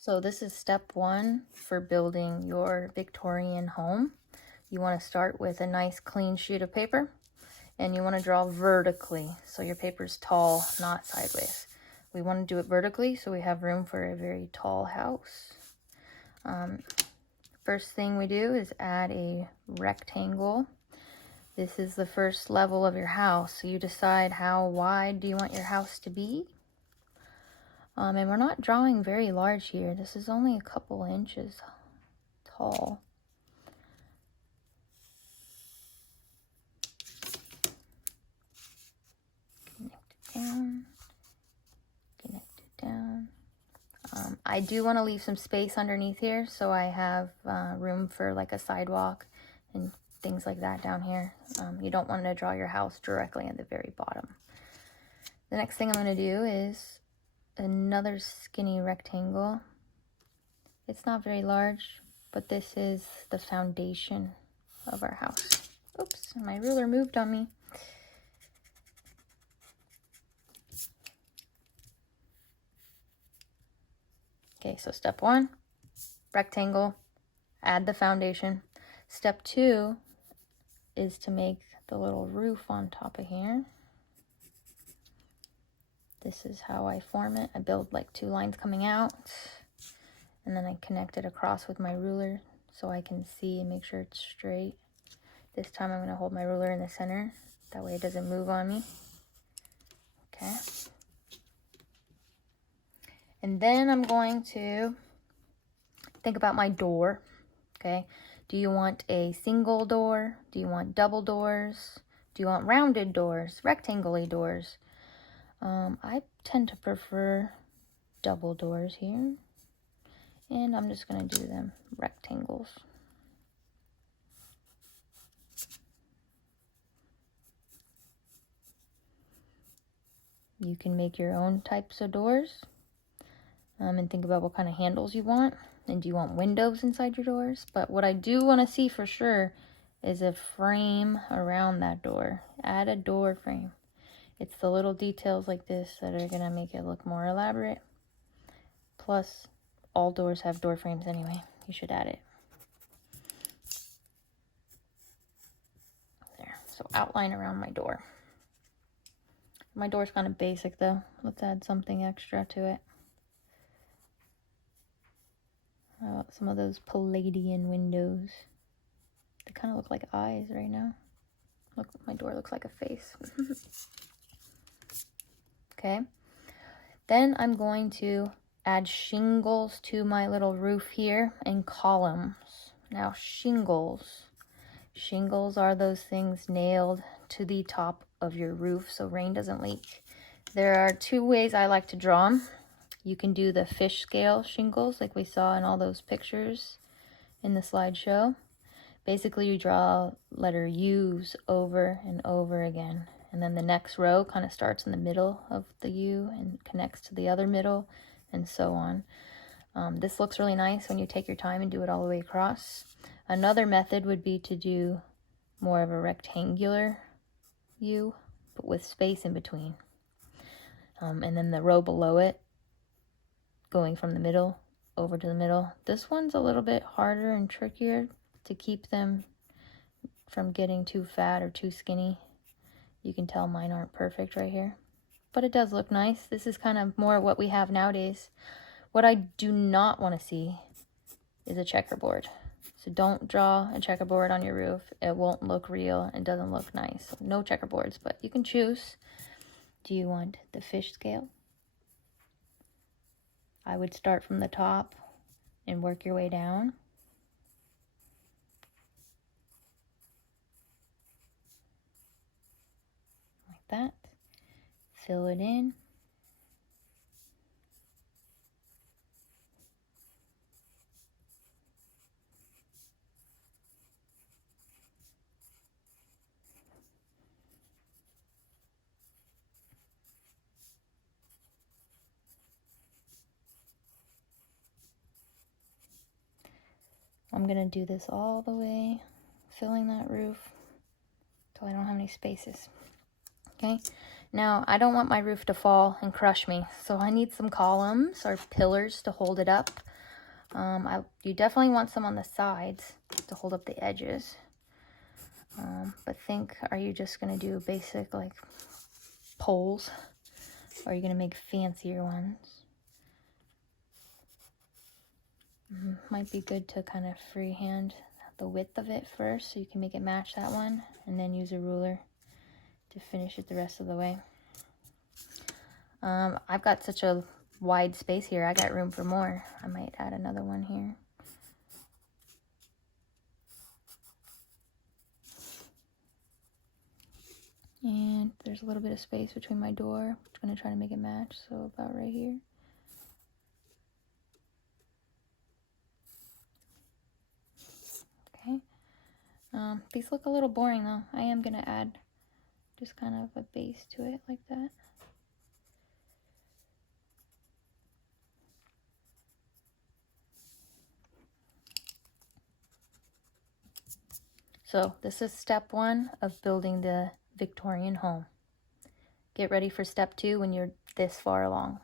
So this is step one for building your Victorian home. You want to start with a nice clean sheet of paper and you want to draw vertically so your paper's tall, not sideways. We want to do it vertically so we have room for a very tall house. First thing we do is add a rectangle. This is the first level of your house, so you decide how wide do you want your house to be. And we're not drawing very large here. This is only a couple inches tall. Connect it down. Connect it down. I do want to leave some space underneath here so I have room for like a sidewalk and things like that down here. You don't want to draw your house directly at the very bottom. The next thing I'm going to do is another skinny rectangle. It's not very large, but this is the foundation of our house. Oops, my ruler moved on me. Okay, so step one, rectangle, add the foundation. Step two is to make the little roof on top of here. This is how I form it. I build like two lines coming out, and then I connect it across with my ruler so I can see and make sure it's straight. This time I'm going to hold my ruler in the center. That way it doesn't move on me. Okay. And then I'm going to think about my door. Okay. Do you want a single door? Do you want double doors? Do you want rounded doors? Rectangle-y doors? I tend to prefer double doors here. And I'm just going to do them rectangles. You can make your own types of doors and think about what kind of handles you want. And do you want windows inside your doors? But what I do want to see for sure is a frame around that door. Add a door frame. It's the little details like this that are going to make it look more elaborate. Plus, all doors have door frames anyway. You should add it. There. So outline around my door. My door's kind of basic though. Let's add something extra to it. Some of those Palladian windows. They kind of look like eyes right now. Look, my door looks like a face. Okay. Then I'm going to add shingles to my little roof here and columns. Now shingles are those things nailed to the top of your roof so rain doesn't leak. There are two ways I like to draw them. You can do the fish scale shingles like we saw in all those pictures in the slideshow. Basically you draw letter U's over and over again. And then the next row kind of starts in the middle of the U and connects to the other middle and so on. This looks really nice when you take your time and do it all the way across. Another method would be to do more of a rectangular U, but with space in between. And then the row below it, going from the middle over to the middle. This one's a little bit harder and trickier to keep them from getting too fat or too skinny. You can tell mine aren't perfect right here, but it does look nice. This is kind of more what we have nowadays. What I do not want to see is a checkerboard. So don't draw a checkerboard on your roof. It won't look real. It doesn't look nice. No checkerboards, but you can choose. Do you want the fish scale? I would start from the top and work your way down. Like that. Fill it in. I'm going to do this all the way, filling that roof till I don't have any spaces. Okay, now I don't want my roof to fall and crush me, so I need some columns or pillars to hold it up. You definitely want some on the sides to hold up the edges. But are you just going to do basic like poles? Or are you going to make fancier ones? Might be good to kind of freehand the width of it first so you can make it match that one, and then use a ruler to finish it the rest of the way. I've got such a wide space here, I got room for more. I might add another one here. And there's a little bit of space between my door. I'm going to try to make it match, so about right here. Okay. These look a little boring though. I am going to add just kind of a base to it like that. So this is step 1 of building the Victorian home. Get ready for step 2 when you're this far along.